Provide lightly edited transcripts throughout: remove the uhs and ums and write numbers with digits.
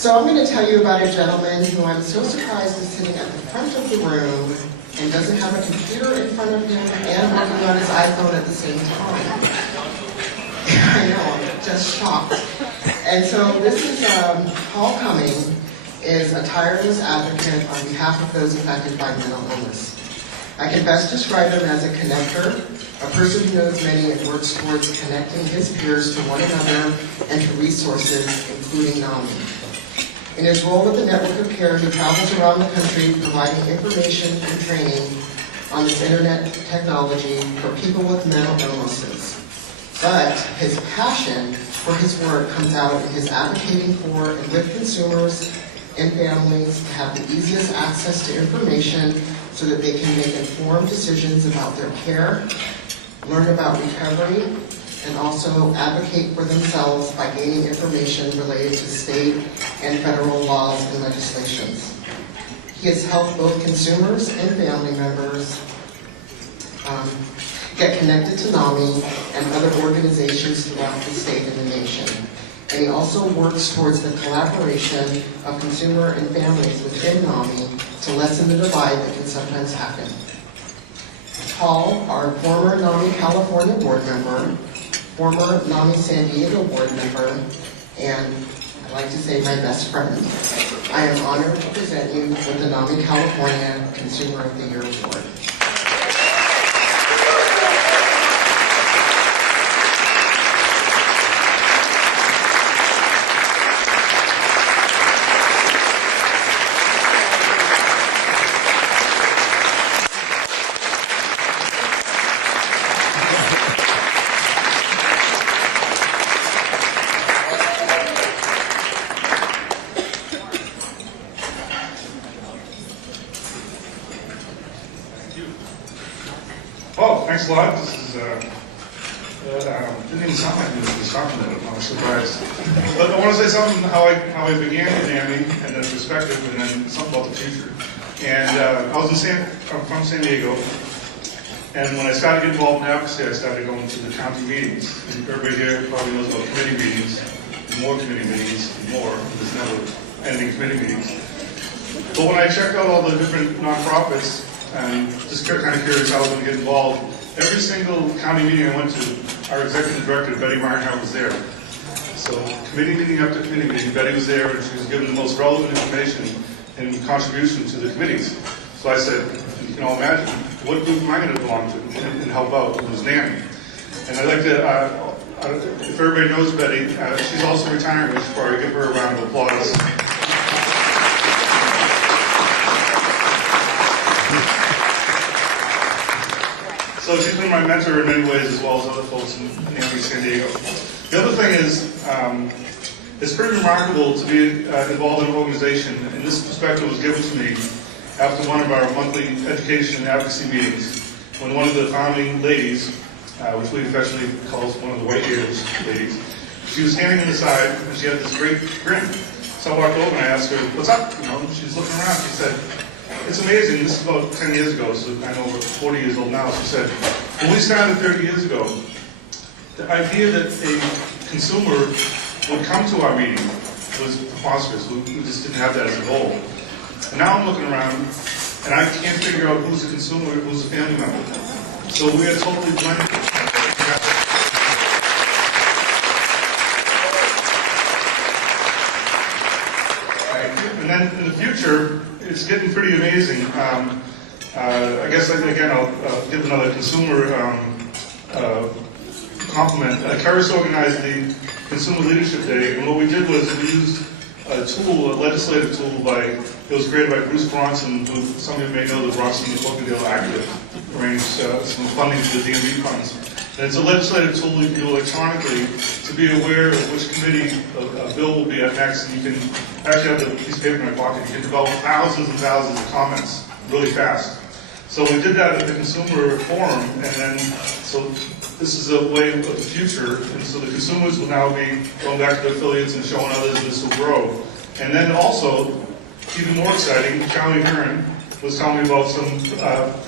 So I'm going to tell you about a gentleman who I'm so surprised is sitting at the front of the room and doesn't have a computer in front of him and working on his iPhone at the same time. I know, I'm just shocked. And so this is Paul Cumming, is a tireless advocate on behalf of those affected by mental illness. I can best describe him as a connector, a person who knows many and works towards connecting his peers to one another and to resources, including NAMI. In his role with the Network of Care, he travels around the country providing information and training on this internet technology for people with mental illnesses. But his passion for his work comes out in his advocating for and with consumers and families to have the easiest access to information so that they can make informed decisions about their care, learn about recovery, and also advocate for themselves by gaining information related to state and federal laws and legislations. He has helped both consumers and family members get connected to NAMI and other organizations throughout the state and the nation. And he also works towards the collaboration of consumer and families within NAMI to lessen the divide that can sometimes happen. Paul, our former NAMI California board member, former NAMI San Diego board member, and I'd like to say my best friend. I am honored to present you with the NAMI California Consumer of the Year Award. Oh, thanks a lot. This is, didn't even sound like this was talking about it. I was surprised. But I want to say something how I began in NAMI and the perspective, and then something about the future. And I'm from San Diego, and when I started getting involved in advocacy, I started going to the county meetings. And everybody here probably knows about committee meetings, and more committee meetings, and more. There's never ending committee meetings. But when I checked out all the different nonprofits, and just kind of curious how I was going to get involved. Every single county meeting I went to, our executive director, Betty Marnhart, was there. So committee meeting after committee meeting, Betty was there, and she was giving the most relevant information and contribution to the committees. So I said, you can all imagine, what group am I going to belong to and help out? It was NAMI. And I'd like to, if everybody knows Betty, she's also retiring, which is probably give her a round of applause. So she's been my mentor in many ways, as well as other folks in NAMI San Diego. The other thing is, it's pretty remarkable to be involved in an organization, and this perspective was given to me after one of our monthly education and advocacy meetings, when one of the founding ladies, which we affectionately call one of the white ears ladies, she was standing on the side, and she had this great grin. So I walked over and I asked her, what's up? You know, she's looking around. She said, it's amazing, this is about 10 years ago, so I know we're 40 years old now. She said, when we started 30 years ago, the idea that a consumer would come to our meeting was preposterous. We just didn't have that as a goal. And now I'm looking around, and I can't figure out who's a consumer, who's a family member. So we are totally blended. And then in the future, it's getting pretty amazing. I guess, again, I'll give another consumer compliment. Keris organized the Consumer Leadership Day, and what we did was we used a tool, a legislative tool, it was created by Bruce Bronson, who some of you may know, the Bronson and Cloverdale Active arranged some funding to the DMV funds. And it's a legislative tool you can do electronically to be aware of which committee a bill will be at next, and you can actually have the piece of paper in my pocket. You can develop thousands and thousands of comments really fast. So we did that at the consumer forum, and then, so this is a way of the future, and so the consumers will now be going back to their affiliates and showing others, and this will grow. And then also, even more exciting, Charlie Hearn was telling me about some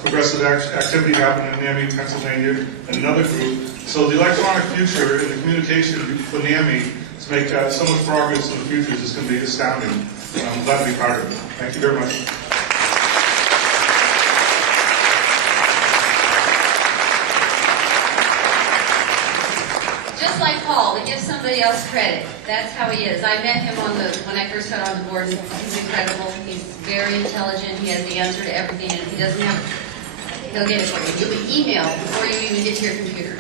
progressive activity happening in NAMI, Pennsylvania, and another group. So the electronic future and the communication for NAMI is make so much progress in the future is just going to be astounding. And I'm glad to be part of it. Thank you very much. Just like Paul, we give somebody else credit. That's how he is. I met him when I first got on the board. He's incredible. He's very intelligent. He has the answer to everything, and if he doesn't have it, he'll get it for you. You'll be emailed before you even get to your computer.